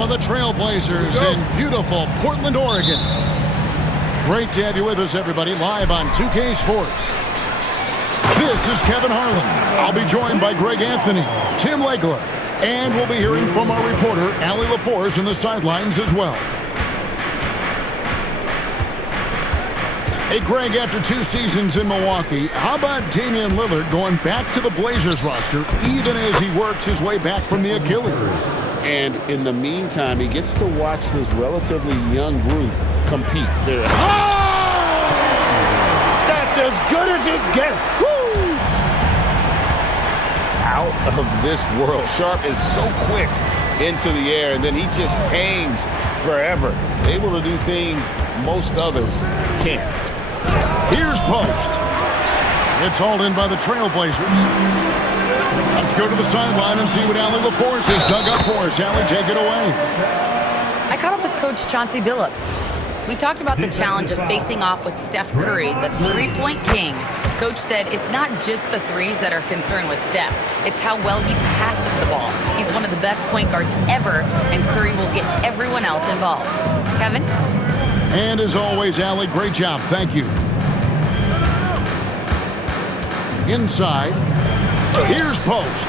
home of the Trailblazers in beautiful Portland, Oregon. Great to have you with us, everybody, live on 2K Sports. This is Kevin Harlan. I'll be joined by Greg Anthony, Tim Legler, and we'll be hearing from our reporter, Allie LaForce, in the sidelines as well. Hey, Greg, after 2 seasons in Milwaukee, how about Damian Lillard going back to the Blazers roster even as he works his way back from the Achilles? And in the meantime, he gets to watch this relatively young group compete. Oh! That's as good as it gets. Woo! Out of this world. Sharp is so quick into the air, and then he just hangs forever. Able to do things most others can't. Here's Post. It's hauled in by the Trailblazers. Let's go to the sideline and see what Allie LaForce has dug up for us. Allie, take it away. I caught up with Coach Chauncey Billups. We talked about the challenge of facing off with Steph Curry, the three-point king. Coach said it's not just the threes that are concerned with Steph. It's how well he passes the ball. He's one of the best point guards ever, and Curry will get everyone else involved. Kevin? And as always, Allie, great job. Thank you. Inside. Here's Post.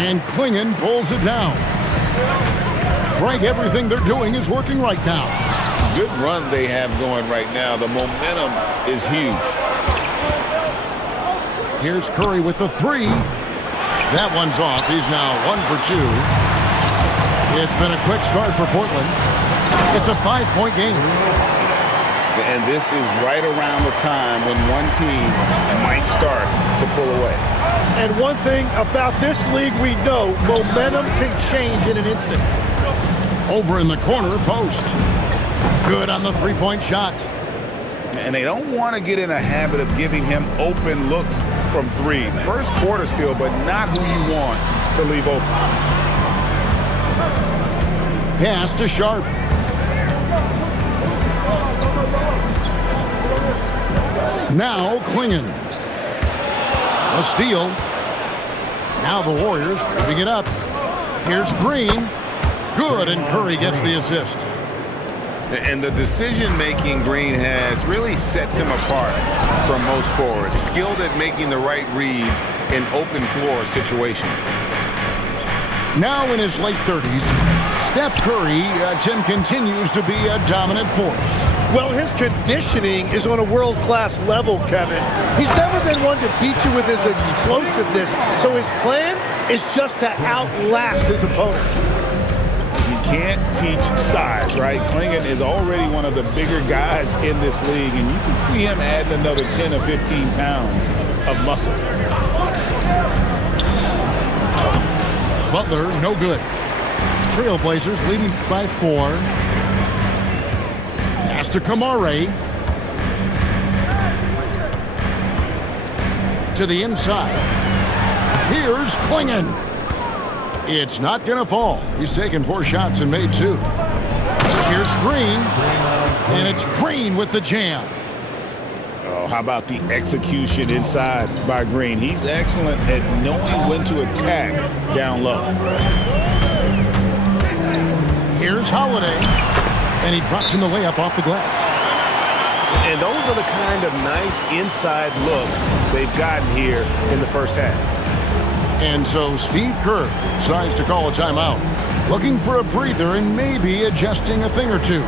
And Klingon pulls it down. Greg, everything they're doing is working right now. Good run they have going right now. The momentum is huge. Here's Curry with the 3. That one's off. He's now 1 for 2. It's been a quick start for Portland. It's a 5-point game. And this is right around the time when one team might start to pull away. And one thing about this league we know, momentum can change in an instant. Over in the corner, Post. Good on the 3-point shot. And they don't want to get in a habit of giving him open looks from 3. First quarter still, but not who you want to leave open. Pass to Sharp. Now Klingon. A steal. Now the Warriors moving it up. Here's Green. Good, and Curry gets the assist. And the decision-making Green has really sets him apart from most forwards. Skilled at making the right read in open floor situations. Now in his late 30s, Steph Curry, Tim, continues to be a dominant force. Well, his conditioning is on a world-class level, Kevin. He's never been one to beat you with his explosiveness, so his plan is just to outlast his opponent. You can't teach size, right? Klingon is already one of the bigger guys in this league, and you can see him adding another 10 or 15 pounds of muscle. Butler, no good. Trailblazers leading by 4. Pass to Kamare. To the inside. Here's Klingon. It's not going to fall. He's taken 4 shots and made 2. Here's Green. And it's Green with the jam. Oh, how about the execution inside by Green? He's excellent at knowing when to attack down low. Here's Holiday. And he drops in the layup off the glass. And those are the kind of nice inside looks they've gotten here in the first half. And so Steve Kerr decides to call a timeout, looking for a breather and maybe adjusting a thing or two.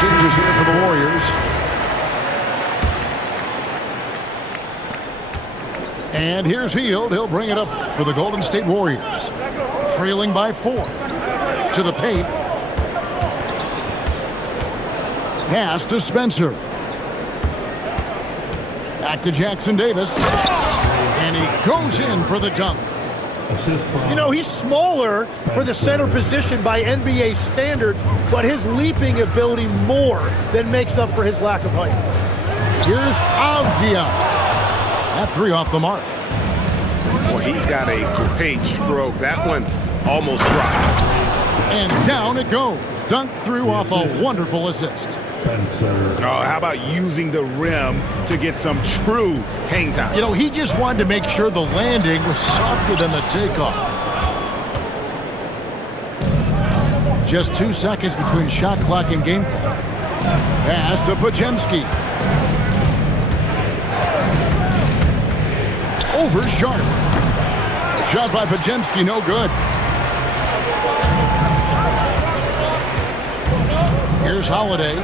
Changes here for the Warriors. And here's Hield. He'll bring it up for the Golden State Warriors. Trailing by 4. To the paint. Pass to Spencer. Back to Jackson Davis. And he goes in for the dunk. You know, he's smaller for the center position by NBA standards, but his leaping ability more than makes up for his lack of height. Here's Avdia. That three off the mark. Well, he's got a great stroke. That one almost dropped. And down it goes. Dunked through off a wonderful assist. Oh, how about using the rim to get some true hang time? You know, he just wanted to make sure the landing was softer than the takeoff. Just 2 seconds between shot clock and game clock. Pass to Pajemski. Over Sharp. Shot by Pajemski, no good. Here's Holiday.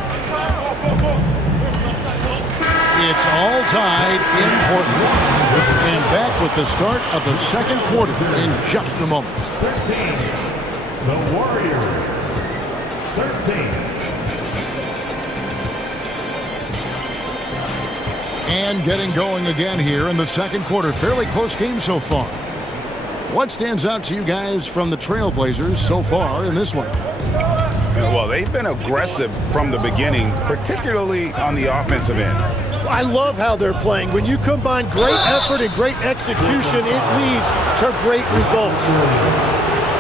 It's all tied in Portland. And back with the start of the second quarter in just a moment. 13. The Warriors. 13. And getting going again here in the second quarter. Fairly close game so far. What stands out to you guys from the Trailblazers so far in this one? Well, they've been aggressive from the beginning, particularly on the offensive end. I love how they're playing. When you combine great effort and great execution, it leads to great results.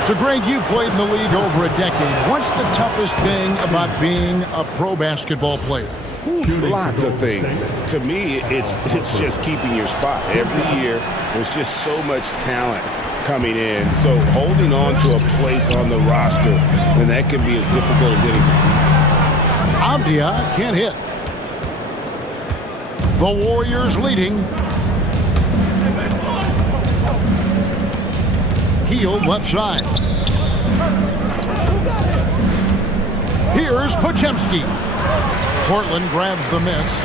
So, Greg, you played in the league over a decade. What's the toughest thing about being a pro basketball player? Lots of things. To me, it's just keeping your spot. Every year, there's just so much talent coming in. So holding on to a place on the roster, then that can be as difficult as anything. Avdia can't hit. The Warriors leading. Healed left side. Here's Pajemski. Portland grabs the miss.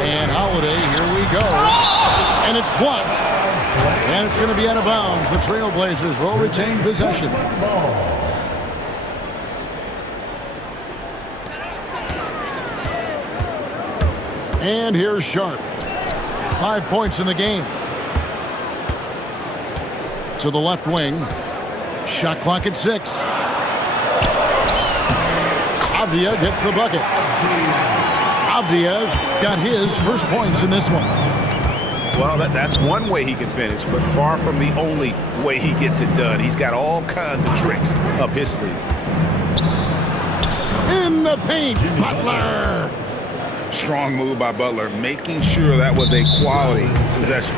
And Holiday, here we go. And it's blocked. And it's going to be out of bounds. The Trailblazers will retain possession. And here's Sharp. 5 points in the game. To the left wing. Shot clock at 6. Avdia gets the bucket. Avdia's got his first points in this one. Well, that's one way he can finish, but far from the only way he gets it done. He's got all kinds of tricks up his sleeve. In the paint, Butler. Strong move by Butler, making sure that was a quality possession.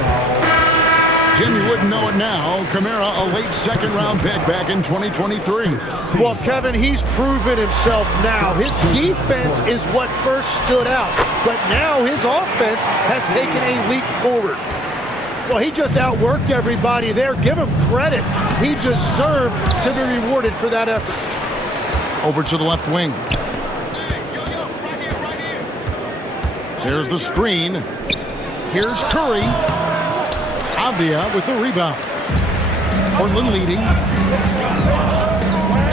Jim, you wouldn't know it now. Kamara, a late second-round pick back in 2023. Well, Kevin, he's proven himself now. His defense is what first stood out, but now his offense has taken a leap forward. Well, he just outworked everybody there. Give him credit. He deserved to be rewarded for that effort. Over to the left wing. There's the screen. Here's Curry. Avdia with the rebound. Portland leading.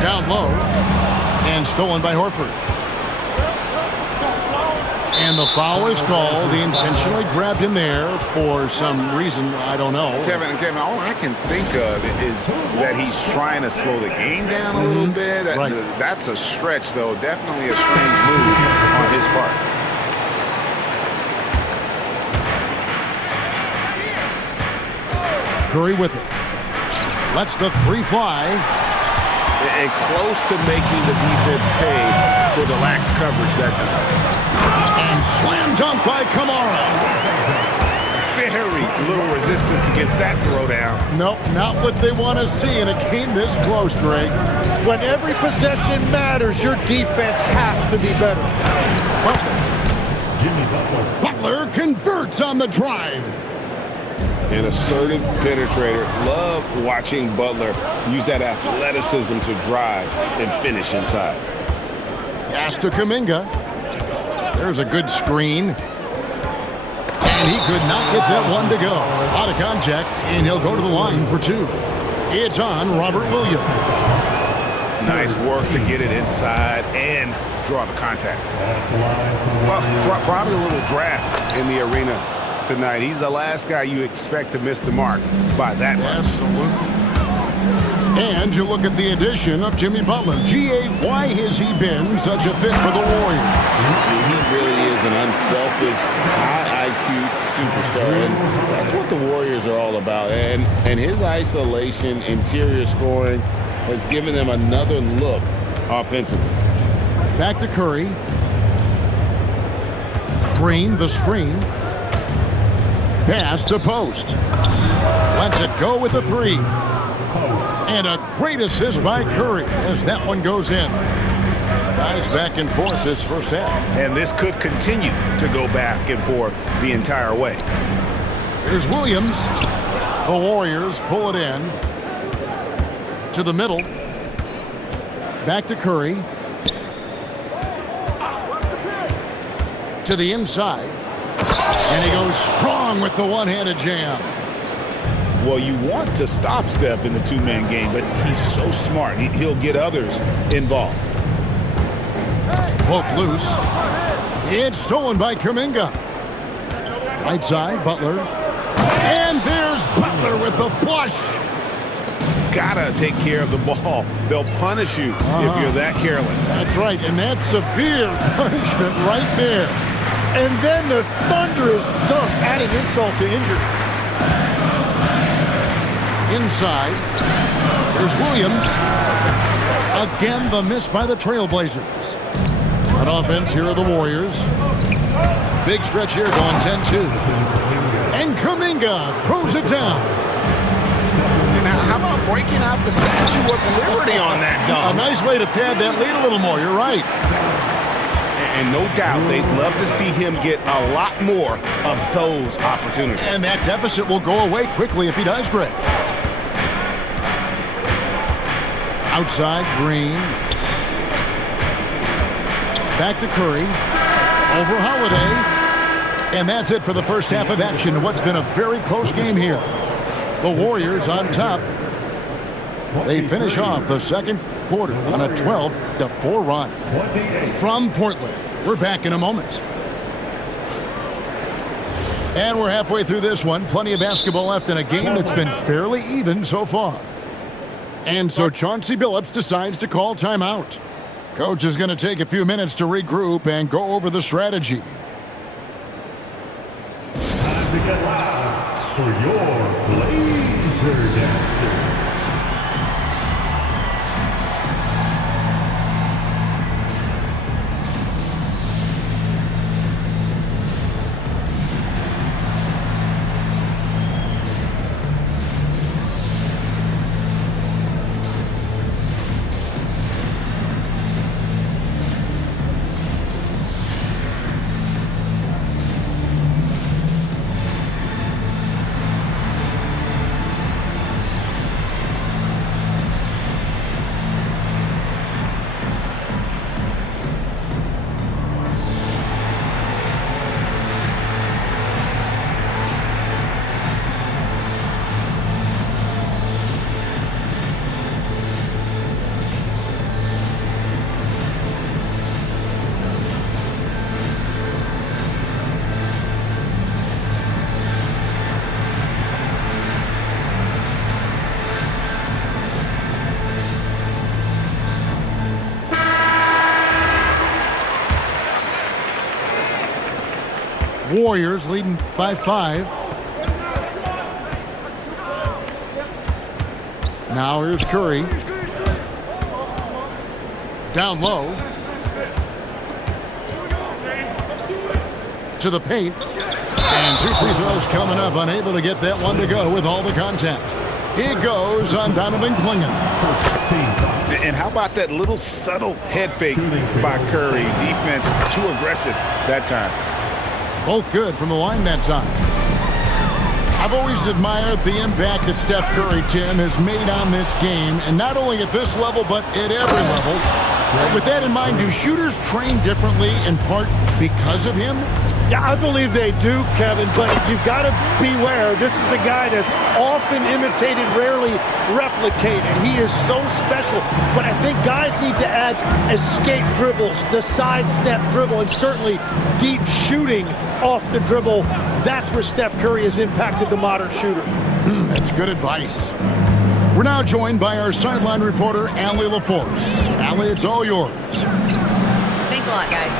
Down low. And stolen by Horford. And the foul is called. He intentionally grabbed him there for some reason. I don't know. Kevin, all I can think of is that he's trying to slow the game down a little bit. Right. That's a stretch, though. Definitely a strange move on his part. Curry with it. Lets the three fly. And close to making the defense pay for the lax coverage that time. And slam dunk by Kamara. Very little resistance against that throwdown. Nope, not what they want to see in a game this close, Greg. When every possession matters, your defense has to be better. Butler converts on the drive. An assertive penetrator. Love watching Butler use that athleticism to drive and finish inside. Pass to Kuminga. There's a good screen. And he could not get that one to go. Out of contact, and he'll go to the line for two. It's on Robert Williams. Nice work to get it inside and draw the contact. Well, Probably a little draft in the arena tonight. He's the last guy you expect to miss the mark by that much. Absolutely. And you look at the addition of Jimmy Butler. G.A., why has he been such a fit for the Warriors? He really is an unselfish, high IQ superstar, and that's what the Warriors are all about. And his isolation, interior scoring has given them another look offensively. Back to Curry. Green, the screen. Pass to Post. Lets it go with a three. And a great assist by Curry as that one goes in. Guys back and forth this first half. And this could continue to go back and forth the entire way. Here's Williams. The Warriors pull it in to the middle. Back to Curry. To the inside. And he goes strong with the one-handed jam. Well, you want to stop Steph in the two-man game, but he's so smart. He'll get others involved. Poke loose. It's stolen by Kuminga. Right side, Butler. And there's Butler with the flush. Gotta take care of the ball. They'll punish you if you're that careless. That's right, and that's severe punishment right there. And then the thunderous dunk, adding insult to injury. Inside, there's Williams. Again, the miss by the Trailblazers. On offense, here are the Warriors. Big stretch here, going 10-2. And Kuminga throws it down. Now, how about breaking out the Statue of Liberty on that dunk? A nice way to pad that lead a little more, you're right. And no doubt they'd love to see him get a lot more of those opportunities. And that deficit will go away quickly if he does, Greg. Outside, Green. Back to Curry. Over Holiday. And that's it for the first half of action. What's been a very close game here. The Warriors on top. They finish off the second quarter on a 12-4 run. From Portland, we're back in a moment. And we're halfway through this one. Plenty of basketball left in a game that's been fairly even so far. And so Chauncey Billups decides to call timeout. Coach is going to take a few minutes to regroup and go over the strategy. Time to get loud for your Blazer Dancer. Warriors leading by 5. Now here's Curry. Down low. To the paint. And 2 free throws coming up. Unable to get that one to go with all the contact. It goes on Donovan Clingan. And how about that little subtle head fake by Curry? Defense too aggressive that time. Both good from the line that time. I've always admired the impact that Steph Curry, Tim, has made on this game, and not only at this level, but at every level. With that in mind, do shooters train differently in part because of him? Yeah, I believe they do, Kevin, but you've got to beware. This is a guy that's often imitated, rarely replicated. He is so special, but I think guys need to add escape dribbles, the sidestep dribble, and certainly deep shooting off the dribble. That's where Steph Curry has impacted the modern shooter. That's good advice. We're now joined by our sideline reporter, Allie LaForce. Allie, it's all yours. Thanks a lot, guys.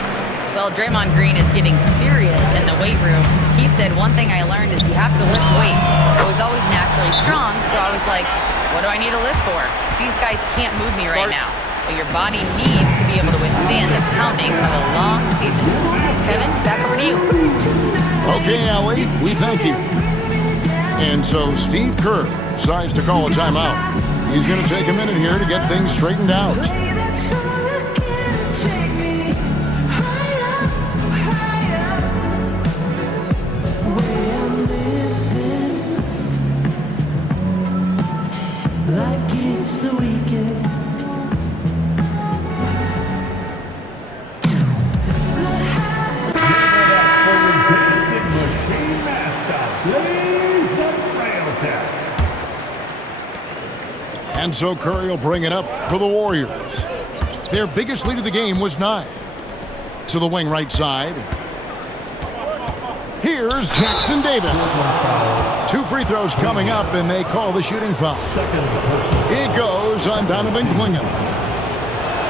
Well, Draymond Green is getting serious in the weight room. He said, one thing I learned is you have to lift weights. I was always naturally strong, so I was like, what do I need to lift for? These guys can't move me right now. But your body needs to be able to withstand the pounding of a long season. Kevin, back over to you. Okay, Allie, we thank you. And so Steve Kerr decides to call a timeout. He's going to take a minute here to get things straightened out. Like it's the weekend. And so Curry will bring it up for the Warriors. Their biggest lead of the game was 9. To the wing right side. Here's Jackson Davis. 2 free throws coming up, and they call the shooting foul. It goes on Donovan Clingan.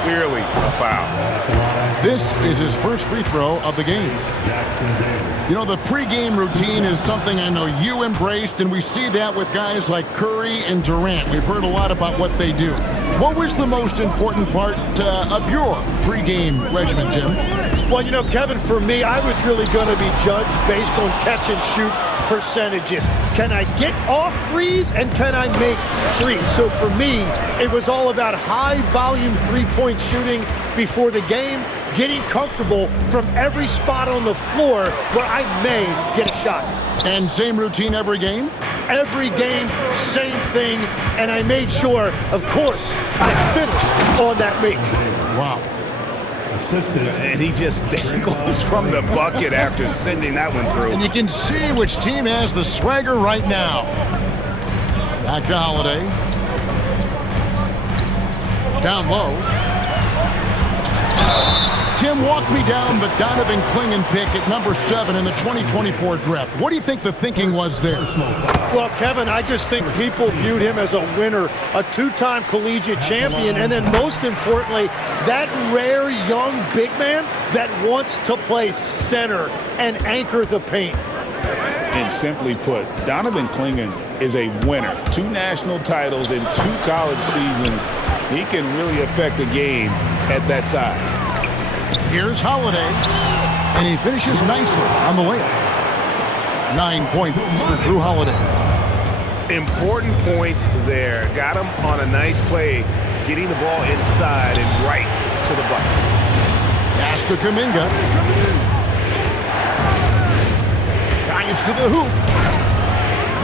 Clearly a foul. This is his first free throw of the game. You know, the pregame routine is something I know you embraced, and we see that with guys like Curry and Durant. We've heard a lot about what they do. What was the most important part of your pregame regimen, Jim? Well, you know, Kevin, for me, I was really going to be judged based on catch and shoot percentages. Can I get off threes and can I make threes? So for me, it was all about high volume three-point shooting before the game, getting comfortable from every spot on the floor where I may get a shot. And same routine every game? Every game, same thing, and I made sure, of course, I finished on that make. Wow. And he just dangles from the bucket after sending that one through. And you can see which team has the swagger right now. Back to Holiday. Down low. Tim walked me down the Donovan Clingan pick at number 7 in the 2024 draft. What do you think the thinking was there? Well, Kevin, I just think people viewed him as a winner, a 2-time collegiate champion, and then most importantly, that rare young big man that wants to play center and anchor the paint. And simply put, Donovan Clingan is a winner. 2 national titles in 2 college seasons. He can really affect the game at that size. Here's Holiday, and he finishes nicely on the layup. 9 points for Drew Holiday. Important point there. Got him on a nice play, getting the ball inside and right to the bucket. Pass to Kuminga. Drives to the hoop.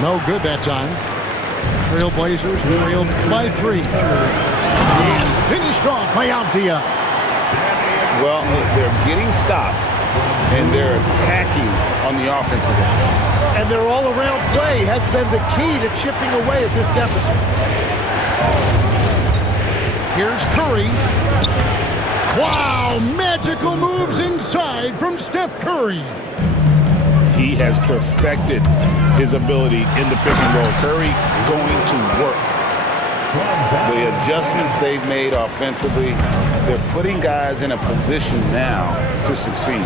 No good that time. Trailblazers trailed by 3. And finished off by Avdia. Well, they're getting stops, and they're attacking on the offensive end. And their all-around play has been the key to chipping away at this deficit. Here's Curry. Wow, magical moves inside from Steph Curry. He has perfected his ability in the pick and roll. Curry going to work. The adjustments they've made offensively, they're putting guys in a position now to succeed.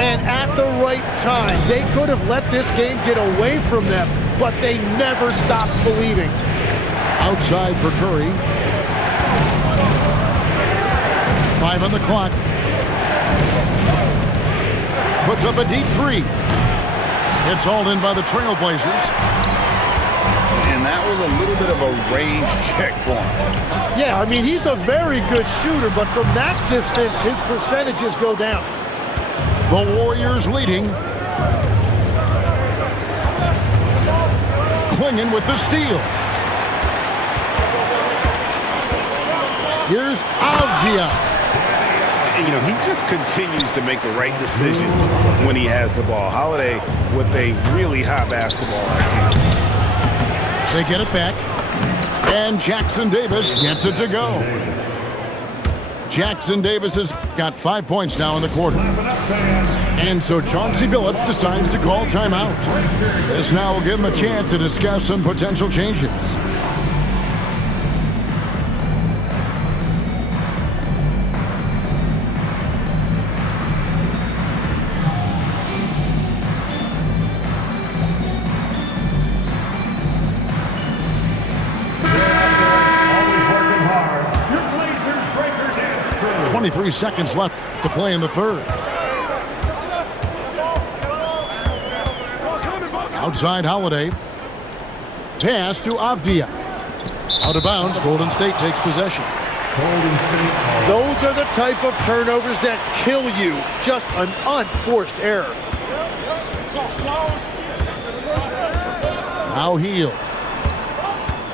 And at the right time, they could have let this game get away from them, but they never stopped believing. Outside for Curry. 5 on the clock. Puts up a deep 3. It's hauled in by the Trailblazers. And that was a little bit of a range check for him. Yeah, I mean, he's a very good shooter, but from that distance, his percentages go down. The Warriors leading. Clingan with the steal. Here's Avdia. And, you know, he just continues to make the right decisions when he has the ball. Holiday with a really high basketball IQ. They get it back. And Jackson Davis gets it to go. Jackson Davis has got 5 points now in the quarter. And so Chauncey Billups decides to call timeout. This now will give him a chance to discuss some potential changes. Always working hard. Your Blazers breaker dance crew. 23 seconds left to play in the third. Outside Holiday. Pass to Avdia. Out of bounds, Golden State takes possession. Golden State. Those are the type of turnovers that kill you. Just an unforced error. Now Heel.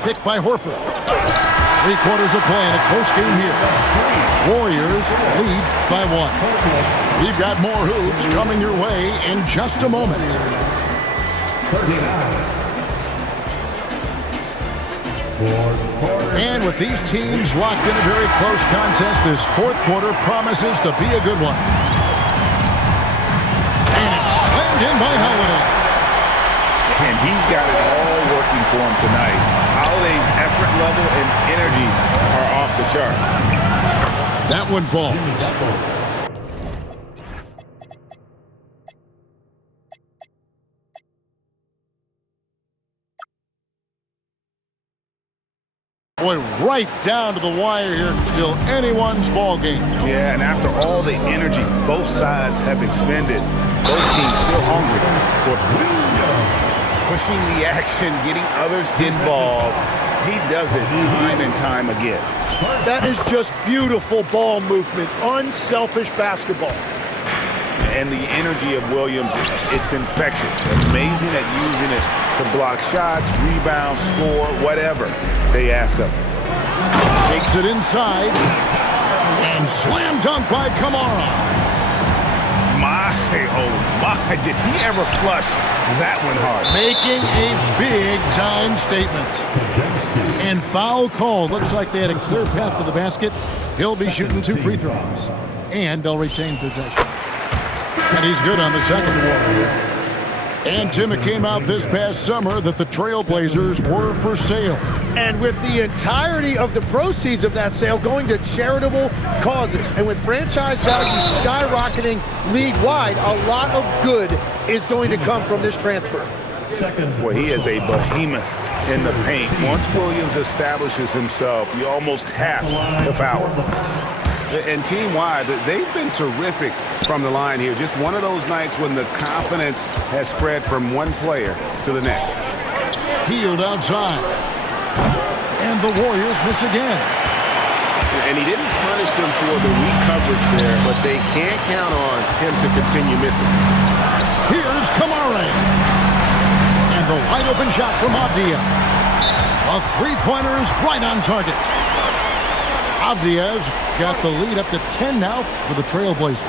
Picked by Horford. 3/4 of play in a close game here. Warriors lead by 1. We've got more hoops coming your way in just a moment. 39. And with these teams locked in a very close contest, this fourth quarter promises to be a good one. And it's slammed in by Holiday. And he's got it all working for him tonight. Holiday's effort level and energy are off the chart. That one falls. Boy, right down to the wire here. Still anyone's ball game. Yeah, and after all the energy both sides have expended, both teams still hungry for pushing the action, getting others involved. He does it time and time again. That is just beautiful ball movement. Unselfish basketball. And the energy of Williams, it's infectious. Amazing at using it to block shots, rebound, score, whatever they ask of him. Takes it inside. And slam dunk by Kamara. My, oh my, did he ever flush that one hard? Making a big-time statement. And foul call. Looks like they had a clear path to the basket. He'll be shooting 2 free throws. And they'll retain possession. And he's good on the second one. And Tim, it came out this past summer that the Trailblazers were for sale. And with the entirety of the proceeds of that sale going to charitable causes, and with franchise value skyrocketing league-wide, a lot of good is going to come from this transfer. Well, he is a behemoth in the paint. Once Williams establishes himself, you almost have to foul him. And team-wide, they've been terrific from the line here. Just one of those nights when the confidence has spread from one player to the next. Healed outside. And the Warriors miss again. And he didn't punish them for the weak coverage there, but they can't count on him to continue missing. Here's Kamara. And the wide-open shot from Avdia. A three-pointer is right on target. Avdia's got the lead up to 10 now for the Trailblazers.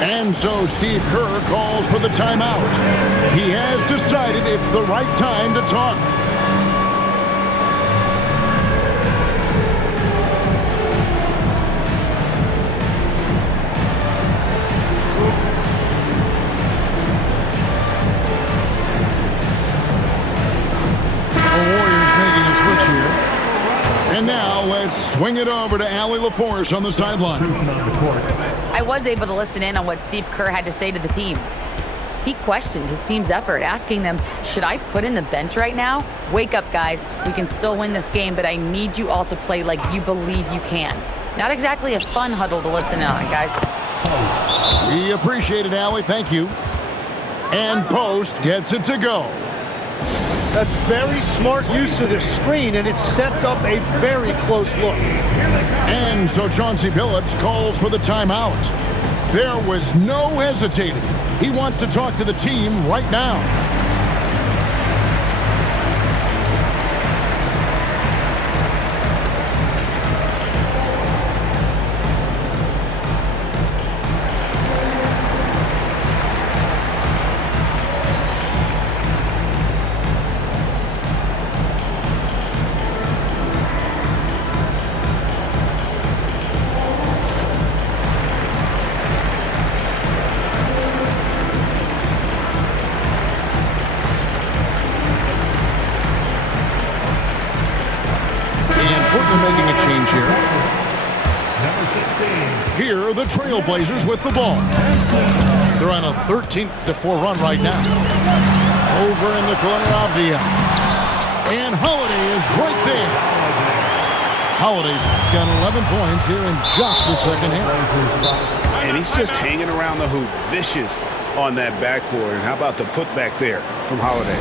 And so Steve Kerr calls for the timeout. He has decided it's the right time to talk. The Warriors making a switch here. And now let's swing it over to Allie LaForce on the sideline. I was able to listen in on what Steve Kerr had to say to the team. He questioned his team's effort, asking them, should I put in the bench right now? Wake up, guys. We can still win this game, but I need you all to play like you believe you can. Not exactly a fun huddle to listen in on, guys. We appreciate it, Allie. Thank you. And Post gets it to go. That's very smart use of the screen, and it sets up a very close look. And so Chauncey Billups calls for the timeout. There was no hesitating. He wants to talk to the team right now. Here are the Trailblazers with the ball. They're on a 13-4 run right now. Over in the corner, Avdia. And Holiday is right there. Holiday's got 11 points here in just the second half. And he's just hanging around the hoop, vicious on that backboard. And how about the putback there from Holiday?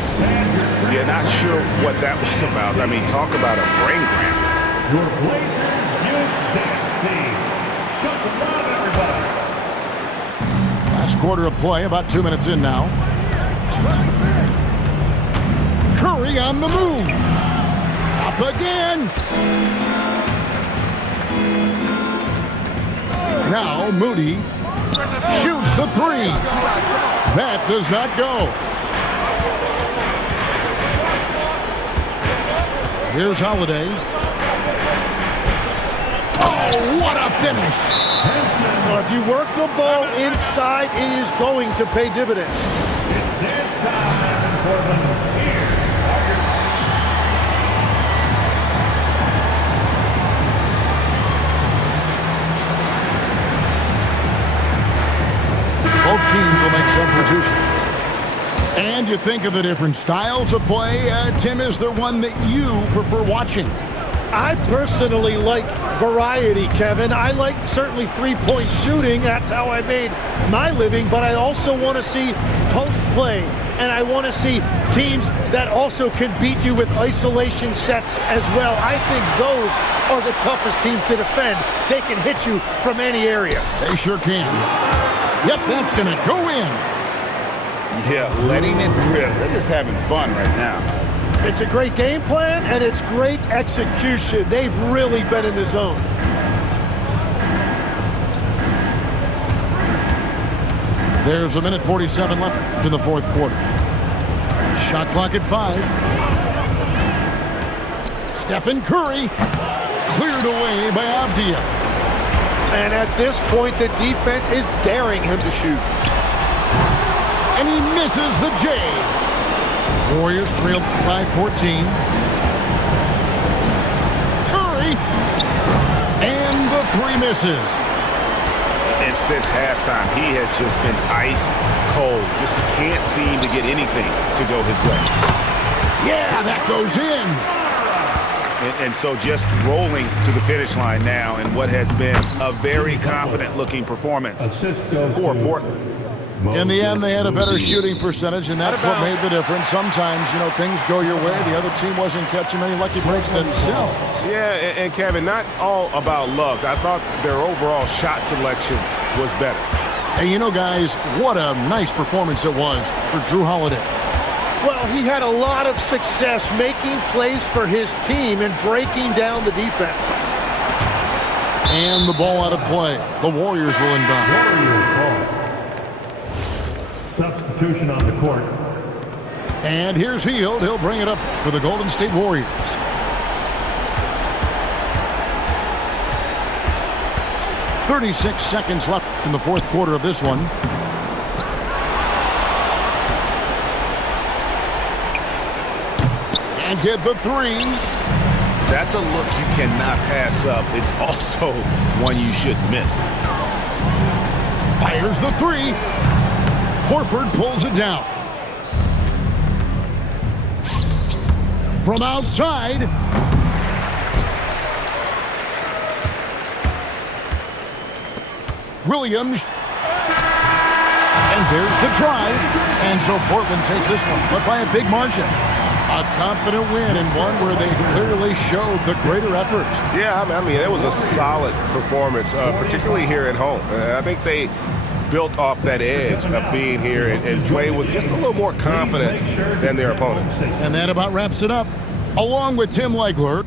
Yeah, not sure what that was about. I mean, talk about a brain cramp. Your Blazers Youth Dance Team. Shut the love, everybody. Last quarter of play, about 2 minutes in now. Curry on the move. Up again. Now Moody shoots the three. That does not go. Here's Holiday. Oh, what a finish. Well, if you work the ball inside, it is going to pay dividends. It's this time, Portland. Here are your Both teams will make substitutions. And you think of the different styles of play. Tim, is there one that you prefer watching? I personally like variety, Kevin. I like certainly three-point shooting. That's how I made my living. But I also want to see post play. And I want to see teams that also can beat you with isolation sets as well. I think those are the toughest teams to defend. They can hit you from any area. They sure can. Yep, that's going to go in. Yeah, letting it rip. They're just having fun right now. It's a great game plan, and it's great execution. They've really been in the zone. There's a minute 47 left in the fourth quarter. Shot clock at 5. Stephen Curry cleared away by Avdia. And at this point, the defense is daring him to shoot. And he misses the J. Warriors trail by 14. Curry. And the three misses. And since halftime, he has just been ice cold. Just can't seem to get anything to go his way. Yeah, that goes in. And so just rolling to the finish line now in what has been a very confident-looking performance for Portland. In the end, they had a better shooting percentage, and that's what made the difference. Sometimes, you know, things go your way. The other team wasn't catching many lucky breaks themselves. Yeah, and Kevin, not all about luck. I thought their overall shot selection was better. And you know, guys, what a nice performance it was for Jrue Holiday. Well, he had a lot of success making plays for his team and breaking down the defense. And the ball out of play. The Warriors will inbound. Substitution on the court. And here's Hield. He'll bring it up for the Golden State Warriors. "36 seconds left in the fourth quarter of this one. And hit the three. That's a look you cannot pass up. It's also one you should miss. Fires the three. Horford pulls it down. From outside. Williams. And there's the drive. And so Portland takes this one, but by a big margin. A confident win and one where they clearly showed the greater effort. Yeah, I mean, it was a solid performance, particularly here at home. I think they built off that edge of being here and play with just a little more confidence than their opponents. And that about wraps it up. Along with Tim Legler,